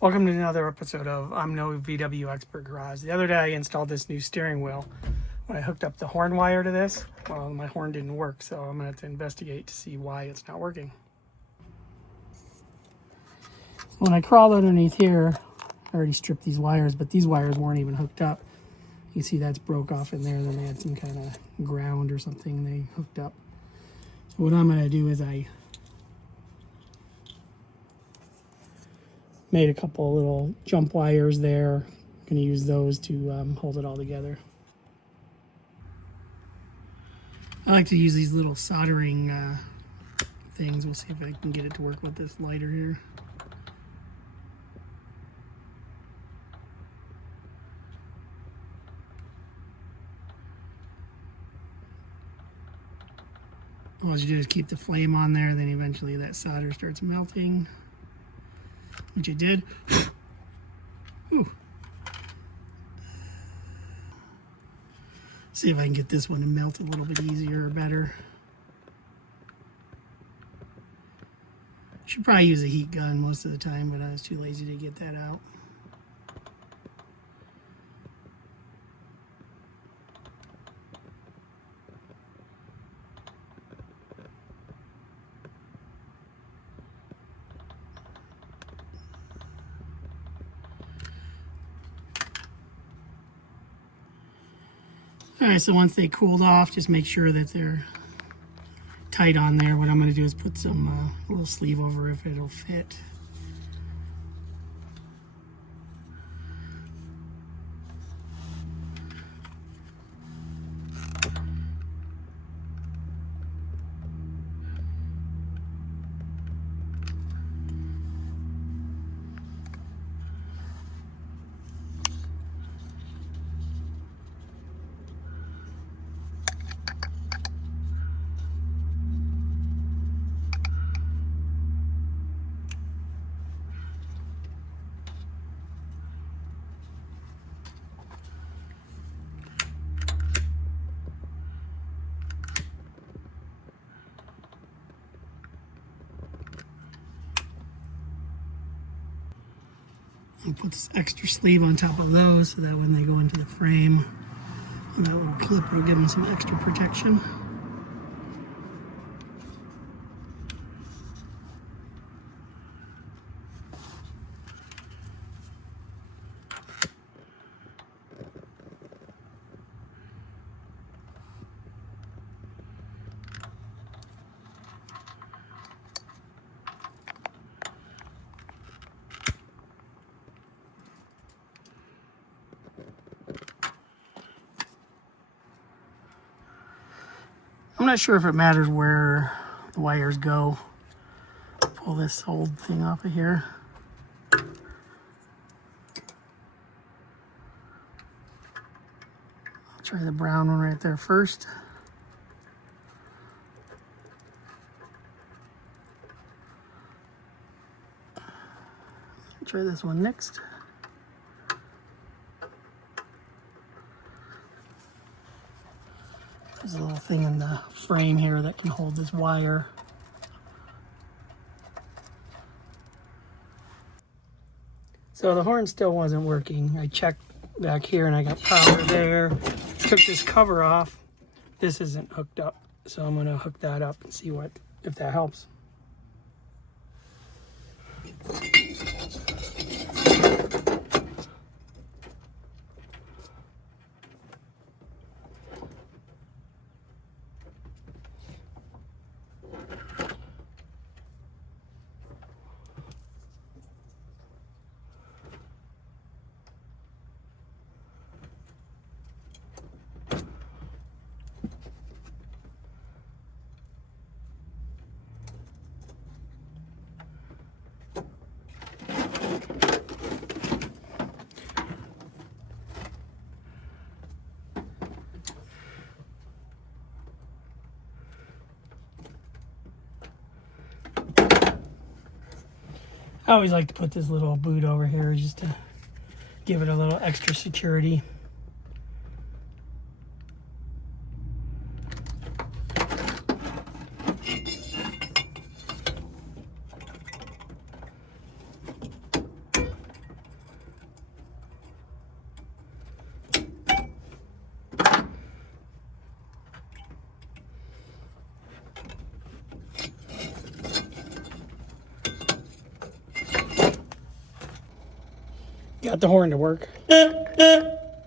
Welcome to another episode of I'm No VW Expert Garage. The other day I installed this new steering wheel. When I hooked up the horn wire to this, well, my horn didn't work, so I'm going to have to investigate to see why it's not working. When I crawled underneath here, I already stripped these wires, but these wires weren't even hooked up. You can see that's broke off in there, and then they had some kind of ground or something they hooked up. So what I'm going to do is I made a couple little jump wires there. I'm going to use those to hold it all together. I like to use these little soldering things. We'll see if I can get it to work with this lighter here. All you do is keep the flame on there, then eventually that solder starts melting, which it did. Ooh. See if I can get this one to melt a little bit easier or better. Should probably use a heat gun most of the time, but I was too lazy to get that out. All right, so once they cooled off, just make sure that they're tight on there. What I'm going to do is put some little sleeve over if it'll fit. I'll put this extra sleeve on top of those so that when they go into the frame, and that little clip will give them some extra protection. I'm not sure if it matters where the wires go. Pull this old thing off of here. I'll try the brown one right there first. Try this one next. There's a little thing in the frame here that can hold this wire. So the horn still wasn't working. I checked back here and I got power there. Took this cover off. This isn't hooked up, so I'm gonna hook that up and see if that helps. I always like to put this little boot over here just to give it a little extra security. Got the horn to work.